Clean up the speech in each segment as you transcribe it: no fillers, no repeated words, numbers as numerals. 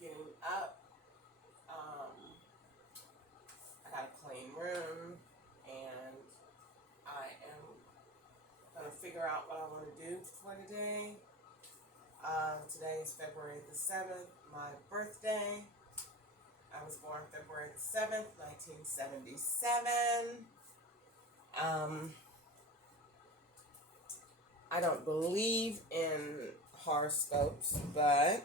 getting up. I got a clean room, and I am gonna figure out what I want to do for today. Today is February the 7th, my birthday. I was born February the 7th, 1977. I don't believe in horoscopes, but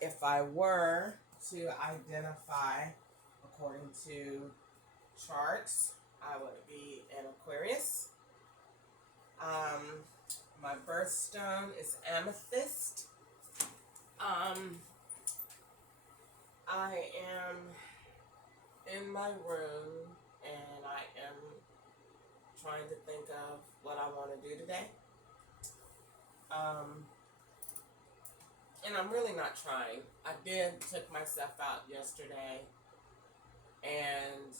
if I were to identify according to charts, I would be an Aquarius. My birthstone is amethyst. I am in my room and I am trying to think of what I want to do today. And I'm really not trying. I took myself out yesterday, and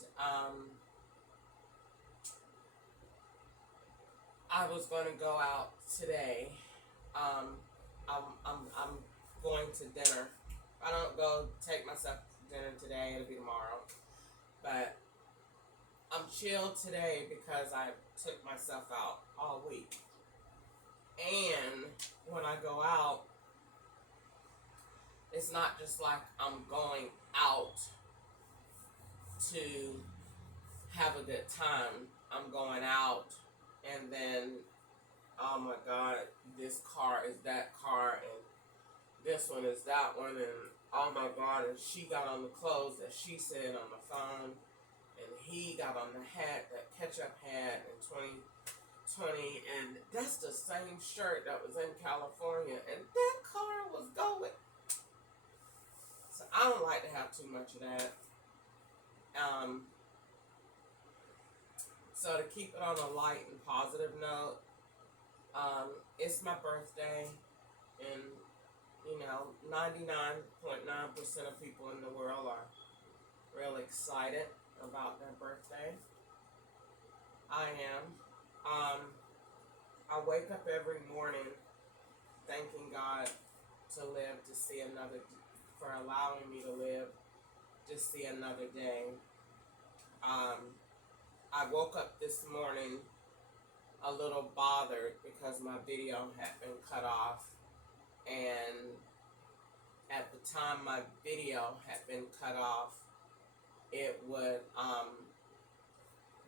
I was going to go out today. I'm going to dinner. If I don't go take myself to dinner today, it'll be tomorrow. But I'm chilled today because I took myself out all week. And when I go out, it's not just like I'm going out to have a good time. I'm going out and then, oh my God, this car is that car and this one is that one, and oh my God, and she got on the clothes that she said on the phone, and he got on the hat, that ketchup hat in 2020, and that's the same shirt that was in California, and that car was going. So I don't like to have too much of that. So to keep it on a light and positive note, it's my birthday, and 99.9% of people in the world are real excited about their birthday. I am. I wake up every morning thanking God to live to see another, for allowing me to live to see another day. I woke up this morning a little bothered because my video had been cut off, and at the time my video had been cut off, it would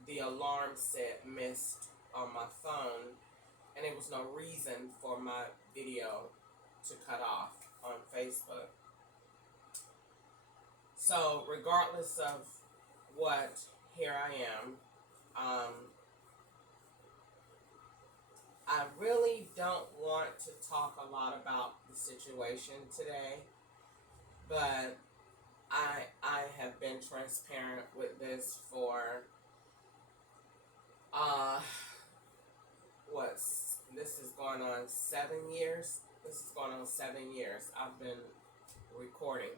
the alarm said missed on my phone, and there was no reason for my video to cut off on Facebook. So regardless of what, here I am. I really don't want to talk a lot about the situation today, but I have been transparent with this for this is going on 7 years. This is going on 7 years. I've been recording.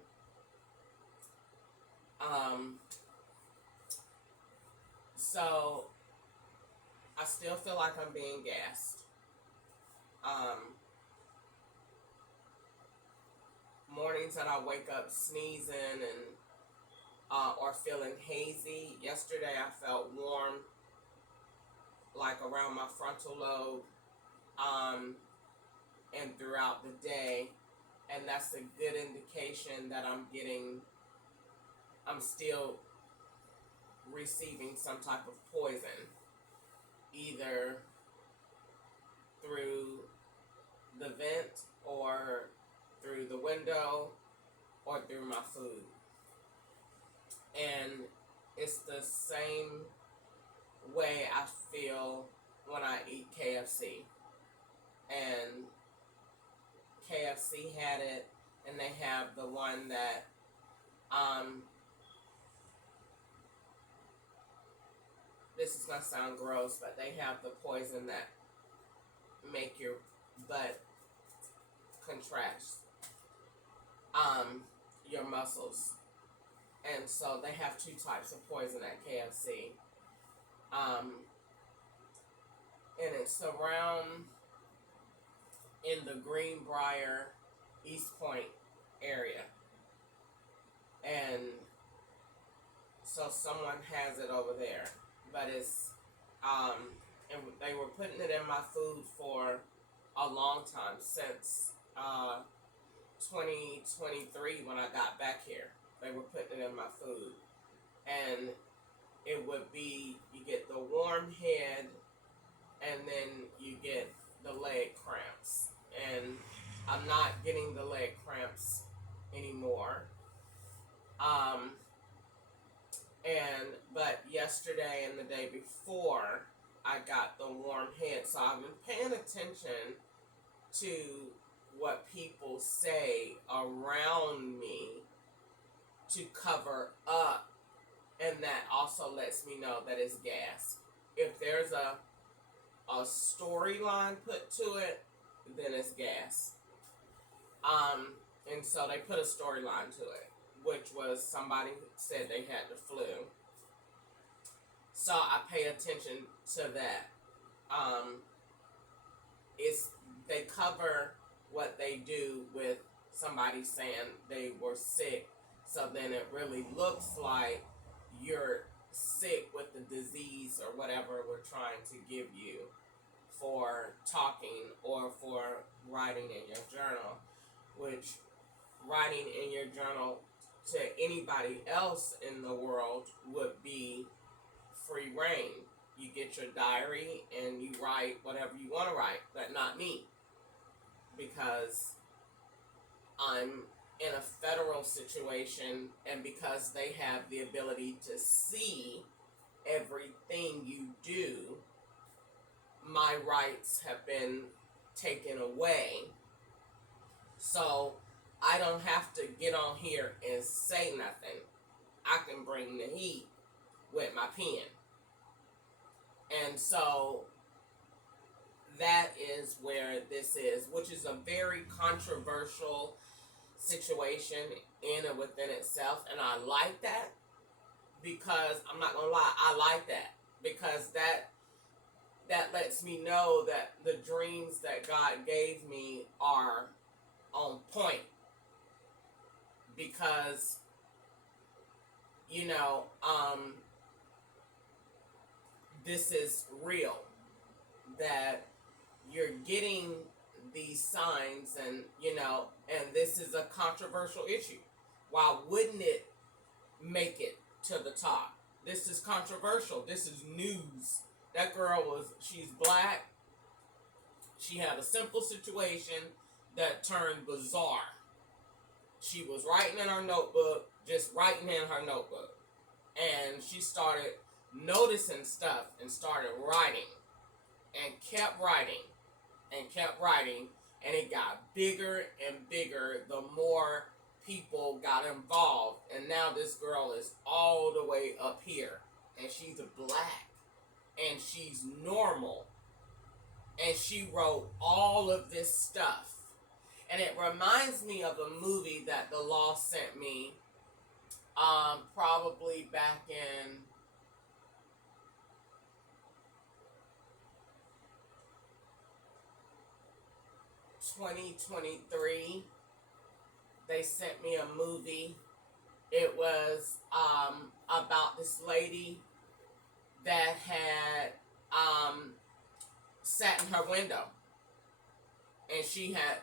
So I still feel like I'm being gassed. Mornings that I wake up sneezing and or feeling hazy. Yesterday I felt warm, like around my frontal lobe, and throughout the day, and that's a good indication that I'm still receiving some type of poison, either through the vent or through the window or through my food. And it's the same way I feel when I eat KFC. And KFC had it, and they have the one that this is gonna sound gross, but they have the poison that make your butt contract, your muscles. And so they have two types of poison at KFC. And it's around in the Greenbrier, East Point area. And so someone has it over there. But it's, and they were putting it in my food for a long time, since 2023 when I got back here. They were putting it in my food. And it would be, you get the warm head, and then you get the leg cramps. And I'm not getting the leg cramps anymore. But yesterday and the day before, I got the warm head. So I've been paying attention to what people say around me to cover up. And that also lets me know that it's gas. If there's a storyline put to it, then it's gas. And so they put a storyline to it, which was somebody said they had the flu. So I pay attention to that. They cover what they do with somebody saying they were sick, so then it really looks like you're sick with the disease or whatever we're trying to give you for talking or for writing in your journal, which writing in your journal to anybody else in the world would be free reign. You get your diary and you write whatever you want to write, but not me, because I'm in a federal situation, and because they have the ability to see everything you do, my rights have been taken away. So I don't have to get on here and say nothing. I can bring the heat with my pen. And so that is where this is, which is a very controversial situation in and within itself. And I like that, because I'm not going to lie, I like that, because that lets me know that the dreams that God gave me are on point. Because, this is real, that you're getting these signs, and and this is a controversial issue. Why wouldn't it make it to the top? This is controversial. This is news. That girl she's black. She had a simple situation that turned bizarre. She was writing in her notebook, just writing in her notebook. And she started noticing stuff and started writing, and kept writing and kept writing, and it got bigger and bigger the more people got involved. And now this girl is all the way up here, and she's black, and she's normal, and she wrote all of this stuff. And it reminds me of a movie that the law sent me, probably back in 2023. They sent me a movie. It was about this lady that had sat in her window, and she had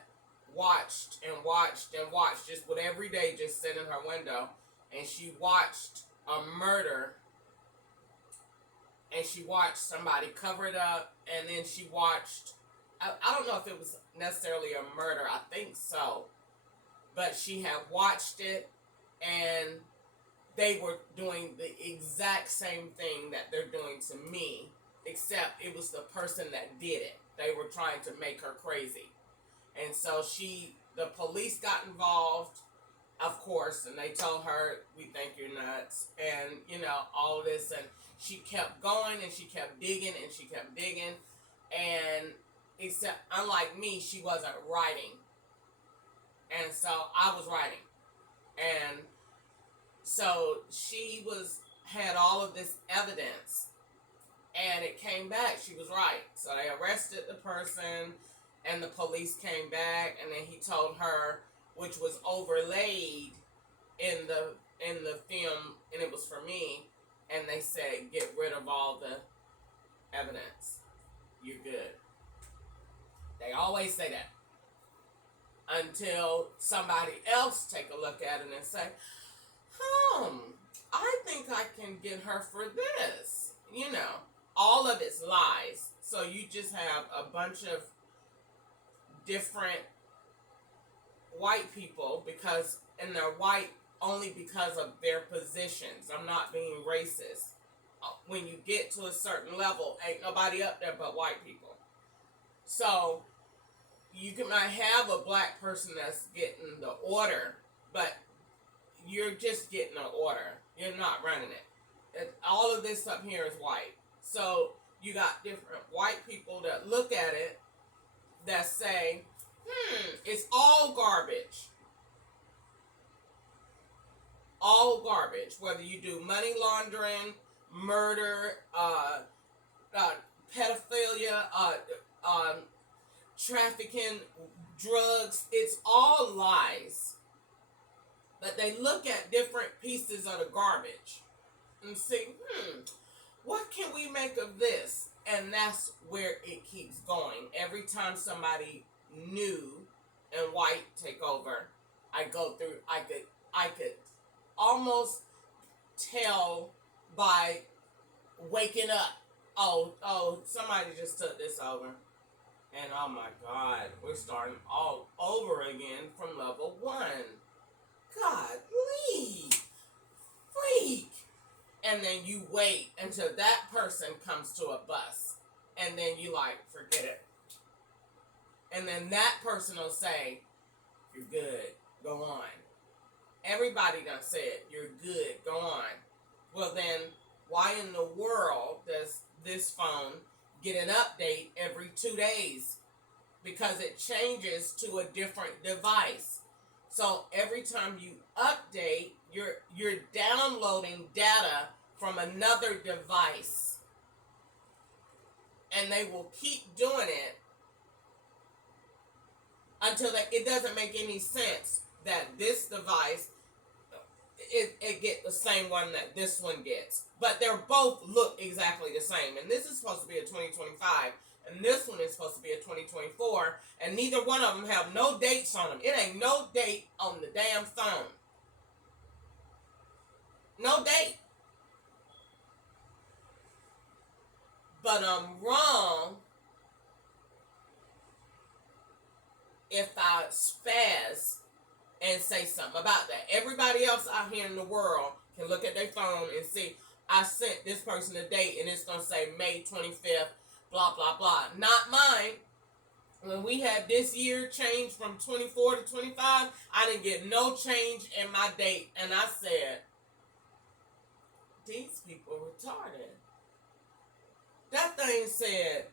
watched and watched and watched, just would every day just sit in her window, and she watched a murder, and she watched somebody cover it up, and then she watched, I don't know if it was necessarily a murder, I think so, but she had watched it, and they were doing the exact same thing that they're doing to me, except it was the person that did it. They were trying to make her crazy. And so the police got involved, of course, and they told her, we think you're nuts, and, all this, and she kept going, and she kept digging, and she kept digging, and except, unlike me, she wasn't writing, and so I was writing, and so she had all of this evidence, and it came back, she was right, so they arrested the person, and the police came back, and then he told her, which was overlaid in the film, and it was for me. And they said, get rid of all the evidence. You're good. They always say that until somebody else take a look at it and say, I think I can get her for this. All of it's lies. So you just have a bunch of different white people and they're white only because of their positions. I'm not being racist. When you get to a certain level, ain't nobody up there but white people. So you might have a black person that's getting the order, but you're just getting an order. You're not running it. All of this up here is white. So you got different white people that look at it that say, it's all garbage. All garbage. Whether you do money laundering, murder, pedophilia, trafficking, drugs, it's all lies. But they look at different pieces of the garbage and say, what can we make of this? And that's where it keeps going. Every time somebody new and white take over, I could almost tell by waking up, oh, somebody just took this over. And oh my God, we're starting all over again from level 1. God, leave. Freak. And then you wait until that person comes to a bus. And then you forget it. And then that person will say, you're good, go on. Everybody done said, you're good, go on. Well then, why in the world does this phone get an update every 2 days? Because it changes to a different device. So every time you update, you're downloading data from another device. And they will keep doing it until it doesn't make any sense that this device, it get the same one that this one gets. But they're both look exactly the same. And this is supposed to be a 2025. And this one is supposed to be a 2024. And neither one of them have no dates on them. It ain't no date on the damn phone. No date. But I'm wrong if I spaz and say something about that. Everybody else out here in the world can look at their phone and see, I sent this person a date and it's going to say May 25th, blah, blah, blah. Not mine. When we had this year change from 24 to 25, I didn't get no change in my date. And I said, these people retarded. That thing said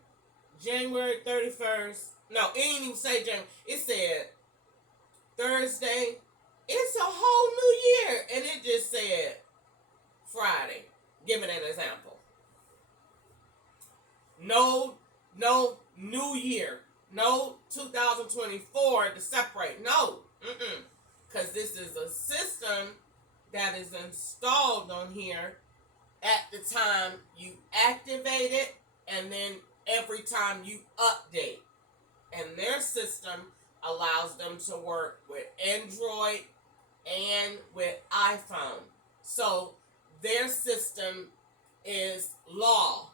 January 31st. No, it didn't even say January. It said Thursday. It's a whole new year. And it just said Friday. Giving an example. No new year. No 2024 to separate. No. Because this is a system that is installed on here at the time you activate it and then every time you update. And their system allows them to work with Android and with iPhone. So their system is law.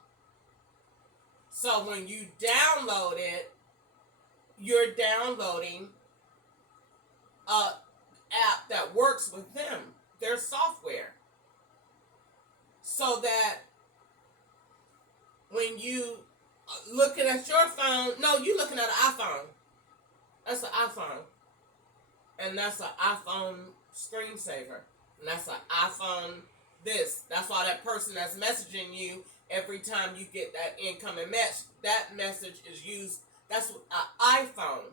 So when you download it, you're downloading an app that works with them, their software. So that when you looking at your phone, no, you looking at an iPhone. That's an iPhone. And that's an iPhone screensaver. And that's an iPhone this. That's why that person that's messaging you every time you get that incoming message, that message is used. That's an iPhone.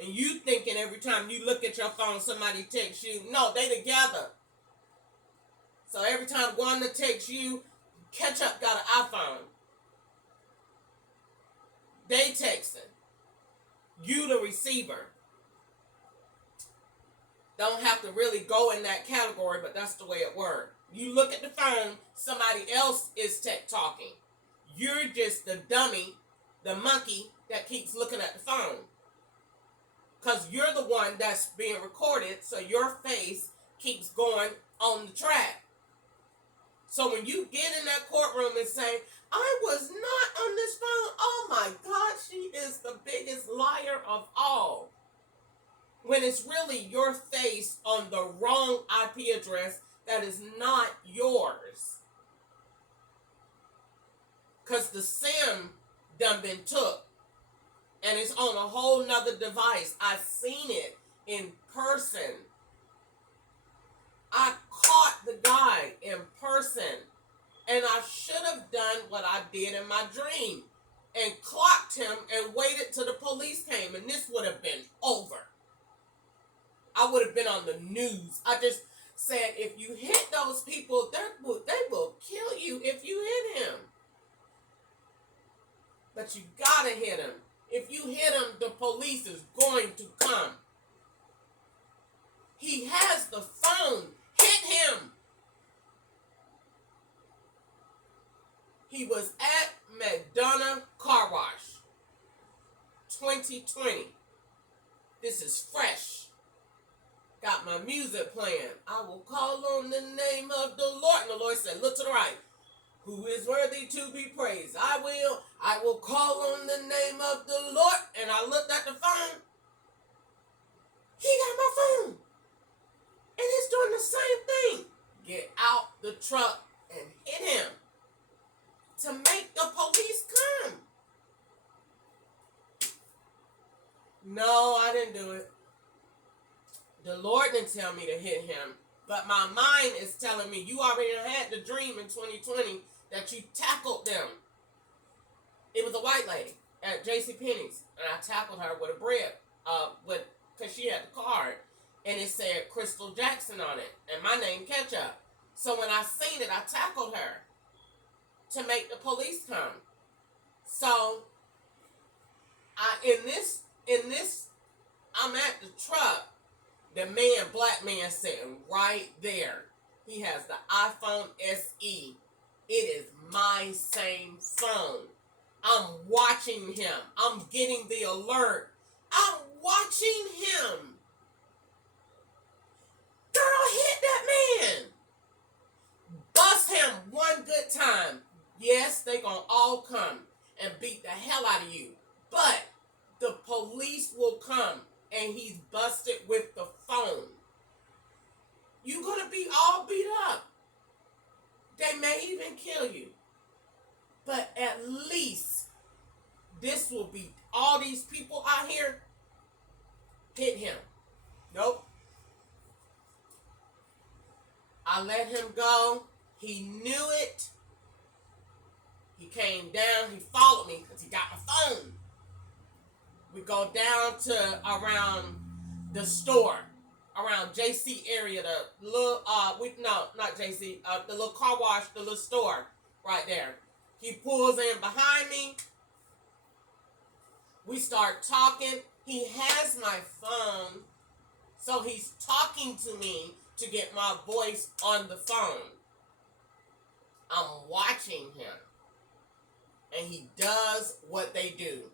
And you thinking every time you look at your phone, somebody texts you. No, they together. So every time Wanda texts you, Catch Up got an iPhone. They texting. You the receiver. don't have to really go in that category, but that's the way it works. You look at the phone, somebody else is tech talking. You're just the dummy, the monkey that keeps looking at the phone. Because you're the one that's being recorded, so your face keeps going on the track. So when you get in that courtroom and say, I was not on this phone, oh my God, she is the biggest liar of all. When it's really your face on the wrong IP address that is not yours. Because the SIM done been took. And it's on a whole nother device. I seen it in person. I caught the guy in person. And I should have done what I did in my dream. And clocked him and waited till the police came. And this would have been over. I would have been on the news. I just said, if you hit those people, they will kill you if you hit him. But you gotta hit him. If you hit him, the police is going to come. He has the phone. Hit him. He was at McDonough Car Wash. 2020. This is fresh. Got my music playing. I will call on the name of the Lord. And the Lord said, look to the right. Who is worthy to be praised? I will call on the name of the Lord. And I looked at the phone. He got my phone. And he's doing the same thing. Get out the truck and hit him. To make the police come. No, I didn't do it. The Lord didn't tell me to hit him. But my mind is telling me, you already had the dream in 2020 that you tackled them. It was a white lady at JCPenney's. And I tackled her with a bread. Because she had the card. And it said Crystal Jackson on it. And my name Ketchup. So when I seen it, I tackled her. To make the police come. So, in this, I'm at the truck. The black man sitting right there. He has the iPhone SE. It is my same phone. I'm watching him. I'm getting the alert. I'm watching him. Girl, hit that man. Bust him one good time. Yes, they gonna all come and beat the hell out of you. But the police will come and he's busted with the phone. You're gonna be all beat up. They may even kill you. But at least this will be all these people out here hit him. Nope. I let him go. He knew it. He came down. He followed me because he got my phone. We go down to around the store, around JC area, the little not JC, the little car wash, the little store right there. He pulls in behind me. We start talking. He has my phone, so he's talking to me to get my voice on the phone. I'm watching him. And he does what they do.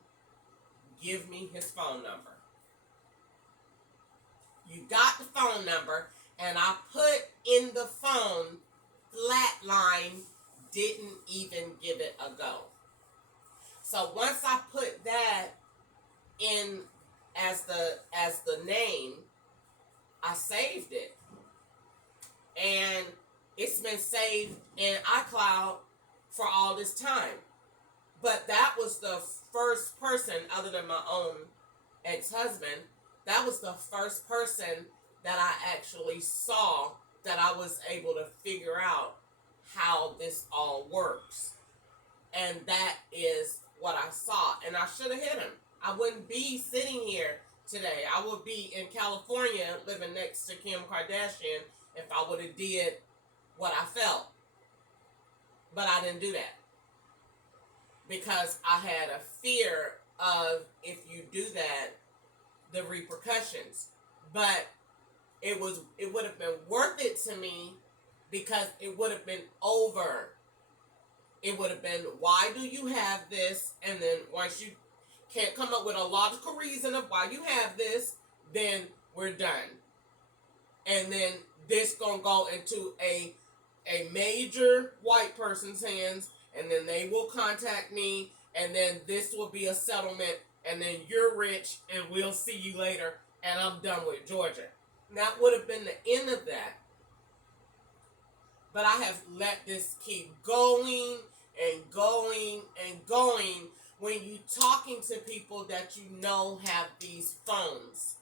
Give me his phone number. You got the phone number, and I put in the phone, flatline, didn't even give it a go. So once I put that in as the name, I saved it. And it's been saved in iCloud for all this time. But that was the first person, other than my own ex-husband, that was the first person that I actually saw that I was able to figure out how this all works. And that is what I saw. And I should have hit him. I wouldn't be sitting here today. I would be in California living next to Kim Kardashian if I would have did what I felt. But I didn't do that. Because I had a fear of, if you do that, the repercussions. But it would have been worth it to me because it would have been over. It would have been, why do you have this? And then once you can't come up with a logical reason of why you have this, then we're done. And then this gonna go into a major white person's hands, and then they will contact me, and then this will be a settlement, and then you're rich, and we'll see you later, and I'm done with Georgia. That would have been the end of that. But I have let this keep going and going and going when you talking to people that you know have these phones.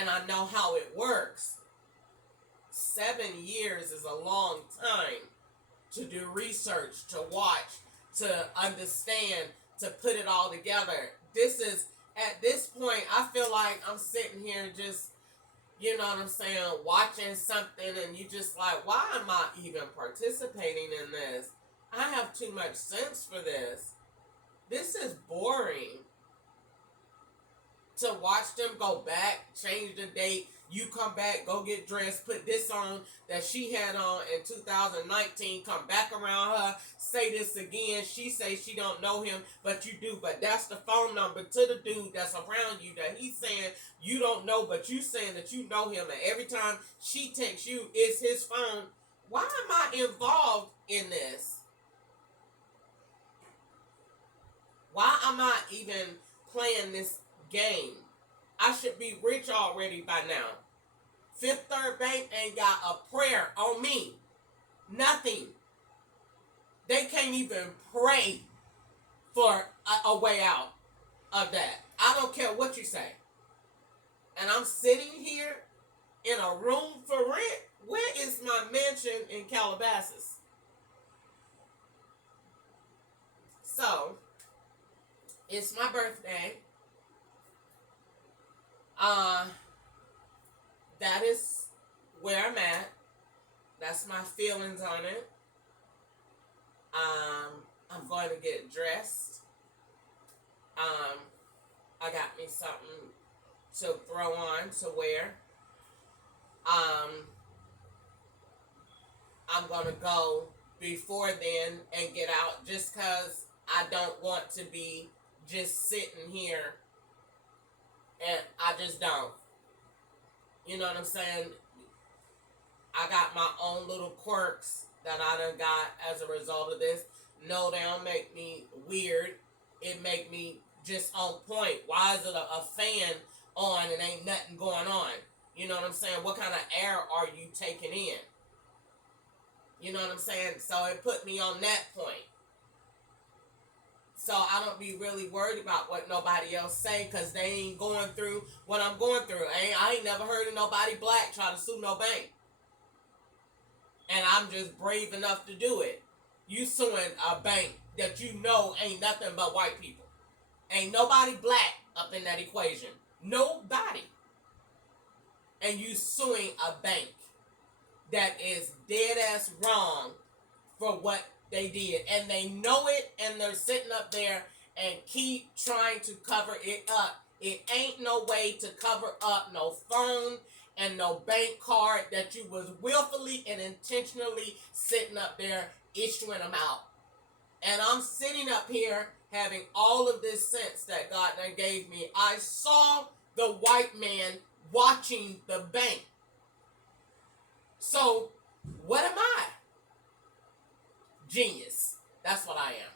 And I know how it works. 7 years is a long time to do research, to watch, to understand, to put it all together. This is, at this point, I feel like I'm sitting here just, you know what I'm saying, watching something, and you just like, why am I even participating in this? I have too much sense for this. This is boring. To watch them go back, change the date, you come back, go get dressed, put this on that she had on in 2019, come back around her, say this again, she say she don't know him, but you do, but that's the phone number to the dude that's around you that he's saying you don't know, but you saying that you know him, and every time she texts you, it's his phone. Why am I involved in this? Why am I even playing this game? I should be rich already by now. Fifth Third Bank ain't got a prayer on me. Nothing. They can't even pray for a way out of that. I don't care what you say. And I'm sitting here in a room for rent. Where is my mansion in Calabasas? So, it's my birthday. That is where I'm at. That's my feelings on it. I'm going to get dressed. I got me something to throw on to wear. I'm going to go before then and get out just because I don't want to be just sitting here, and I just don't. You know what I'm saying? I got my own little quirks that I done got as a result of this. No, they don't make me weird. It make me just on point. Why is it a fan on and ain't nothing going on? You know what I'm saying? What kind of air are you taking in? You know what I'm saying? So it put me on that point. So I don't be really worried about what nobody else say, because they ain't going through what I'm going through. I ain't never heard of nobody black try to sue no bank. And I'm just brave enough to do it. You suing a bank that you know ain't nothing but white people. Ain't nobody black up in that equation. Nobody. And you suing a bank that is dead ass wrong for what they did, and they know it, and they're sitting up there and keep trying to cover it up. It ain't no way to cover up no phone and no bank card that you was willfully and intentionally sitting up there issuing them out. And I'm sitting up here having all of this sense that God done gave me. I saw the white man watching the bank. So, what am I? Genius. That's what I am.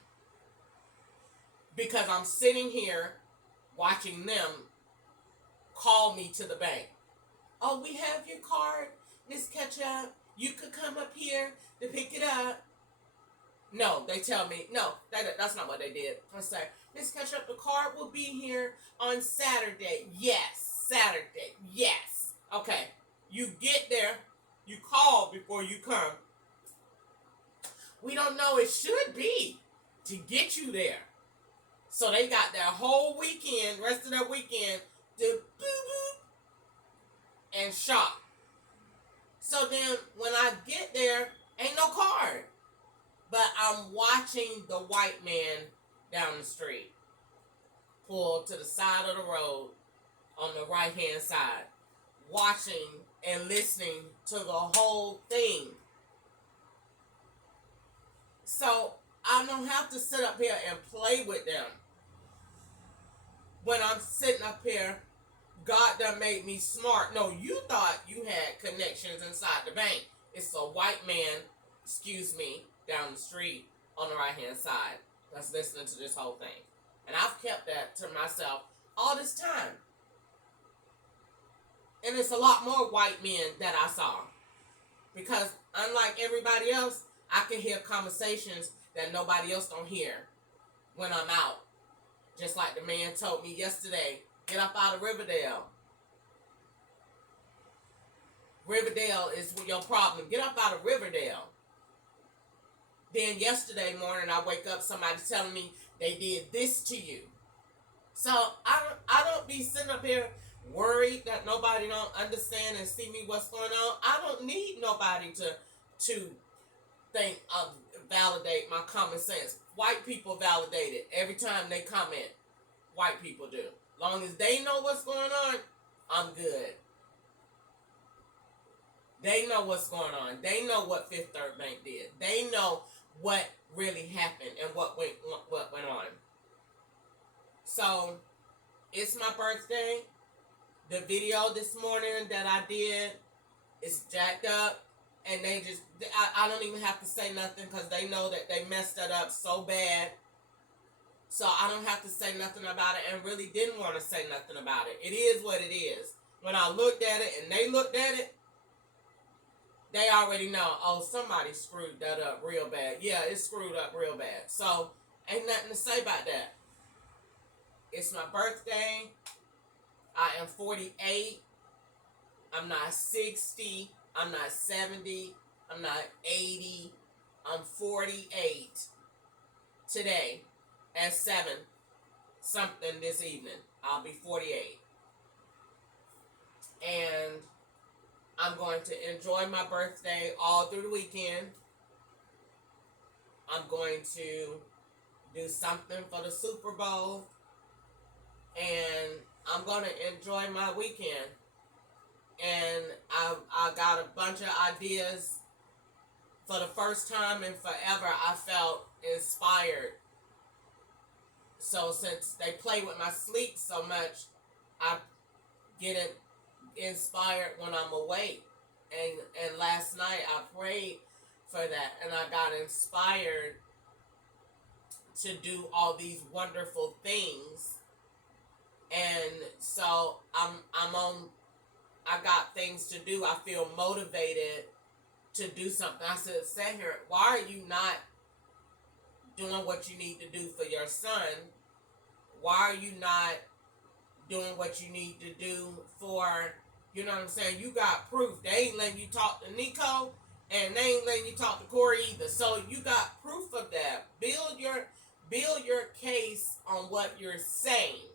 Because I'm sitting here watching them call me to the bank. Oh, we have your card, Miss Ketchup. You could come up here to pick it up. No, they tell me, no, that's not what they did. I say, Miss Ketchup, the card will be here on Saturday. Yes, Saturday. Yes. Okay. You get there. You call before you come. We don't know, it should be to get you there. So they got their whole weekend, rest of their weekend, to boop boop and shop. So then when I get there, ain't no card. But I'm watching the white man down the street pull to the side of the road on the right hand side, watching and listening to the whole thing. So I don't have to sit up here and play with them. When I'm sitting up here, God done made me smart. No, you thought you had connections inside the bank. It's a white man, down the street on the right hand side that's listening to this whole thing. And I've kept that to myself all this time. And it's a lot more white men that I saw. Because unlike everybody else, I can hear conversations that nobody else don't hear when I'm out. Just like the man told me yesterday, get up out of Riverdale. Riverdale is your problem. Get up out of Riverdale. Then yesterday morning I wake up, somebody telling me they did this to you. So I don't be sitting up here worried that nobody don't understand and see me what's going on. I don't need nobody to think of validate my common sense. White people validate it every time they comment. White people do. Long as they know what's going on, I'm good. They know what's going on. They know what Fifth Third Bank did. They know what really happened and what went on. So, it's my birthday. The video this morning that I did is jacked up. And I don't even have to say nothing because they know that they messed that up so bad. So I don't have to say nothing about it and really didn't want to say nothing about it. It is what it is. When I looked at it and they looked at it, they already know, oh, somebody screwed that up real bad. Yeah, it's screwed up real bad. So ain't nothing to say about that. It's my birthday. I am 48. I'm not 60. I'm not 70. I'm not 80. I'm 48 today at 7 something this evening. I'll be 48. And I'm going to enjoy my birthday all through the weekend. I'm going to do something for the Super Bowl. And I'm going to enjoy my weekend. And I got a bunch of ideas. For the first time in forever, I felt inspired. So since they play with my sleep so much, I get inspired when I'm awake. And last night I prayed for that, and I got inspired to do all these wonderful things. And so I got things to do. I feel motivated to do something. I said, sit here, why are you not doing what you need to do for your son? Why are you not doing what you need to do for, you know what I'm saying? You got proof. They ain't letting you talk to Nico, and they ain't letting you talk to Corey either. So you got proof of that. Build your case on what you're saying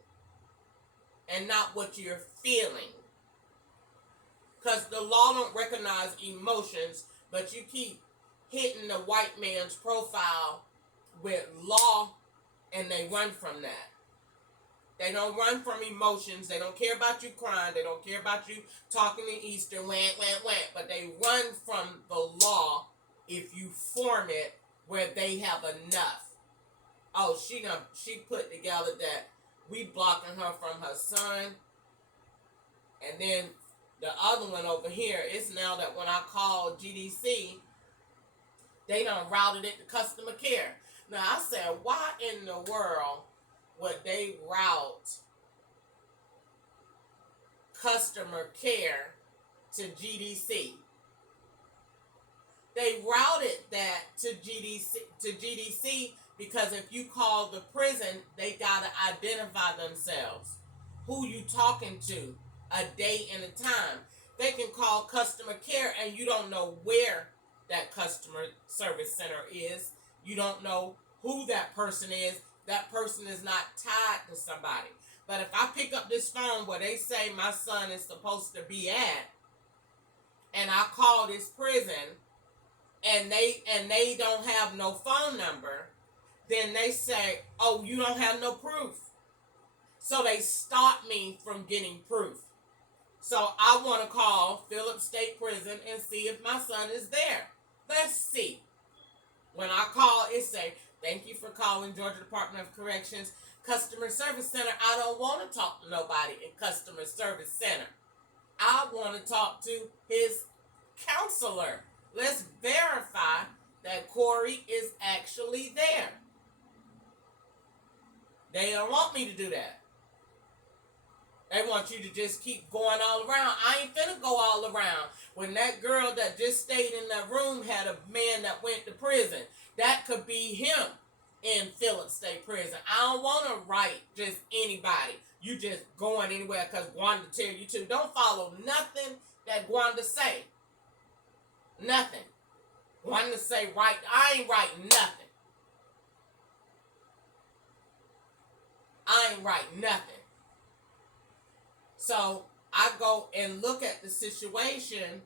and not what you're feeling. Because the law don't recognize emotions, but you keep hitting the white man's profile with law, and they run from that. They don't run from emotions. They don't care about you crying. They don't care about you talking in Eastern, but they run from the law if you form it where they have enough. Oh, she put together that we blocking her from her son, and then the other one over here is now that when I call GDC, they done routed it to customer care. Now I said, why in the world would they route customer care to GDC? They routed that to GDC because if you call the prison, they gotta identify themselves. Who you talking to? A day and a time. They can call customer care and you don't know where that customer service center is. You don't know who that person is. That person is not tied to somebody. But if I pick up this phone where they say my son is supposed to be at, and I call this prison and they don't have no phone number, then they say, oh, you don't have no proof. So they stopped me from getting proof. So I want to call Phillips State Prison and see if my son is there. Let's see. When I call, it say, thank you for calling Georgia Department of Corrections Customer Service Center. I don't want to talk to nobody in Customer Service Center. I want to talk to his counselor. Let's verify that Corey is actually there. They don't want me to do that. They want you to just keep going all around. I ain't finna go all around. When that girl that just stayed in that room had a man that went to prison, that could be him in Phillips State Prison. I don't want to write just anybody. You just going anywhere because Gwanda tell you to. Don't follow nothing that Gwanda say. Nothing. Gwanda say right. I ain't writing nothing. I ain't writing nothing. So I go and look at the situation.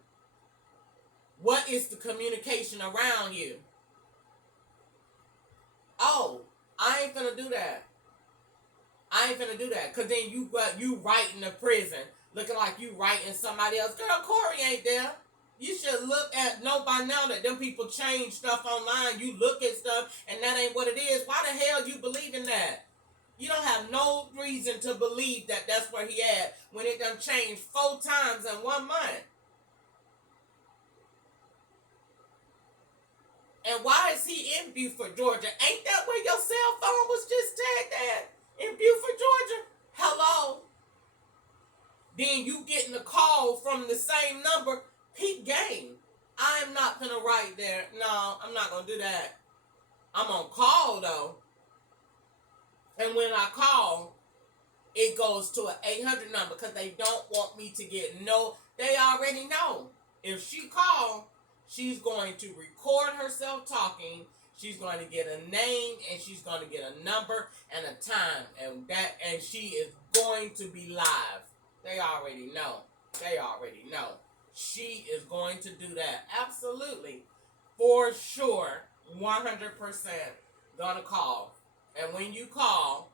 What is the communication around you? Oh, I ain't finna do that. I ain't finna do that. Because then you writing the prison looking like you writing somebody else. Girl, Corey ain't there. You should know by now that them people change stuff online. You look at stuff and that ain't what it is. Why the hell you believe in that? You don't have no reason to believe that that's where he at when it done changed 4 times in 1 month. And why is he in Beaufort, Georgia? Ain't that where your cell phone was just tagged at? In Beaufort, Georgia? Hello? Then you getting a call from the same number. Peep game. I am not going to write there. No, I'm not going to do that. I'm on call, though. And when I call, it goes to an 800 number because they don't want me to get no. They already know. If she calls, she's going to record herself talking. She's going to get a name and she's going to get a number and a time. And she is going to be live. They already know. They already know. She is going to do that. Absolutely. For sure. 100% gonna call. And when you call,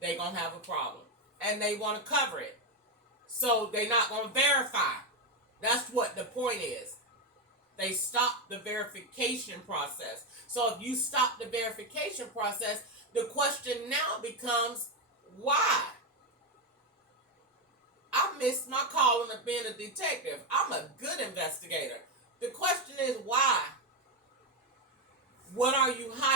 they gonna have a problem. And they want to cover it. So they not gonna verify. That's what the point is. They stop the verification process. So if you stop the verification process, the question now becomes, why? I missed my calling of being a detective. I'm a good investigator. The question is, why? What are you hiding?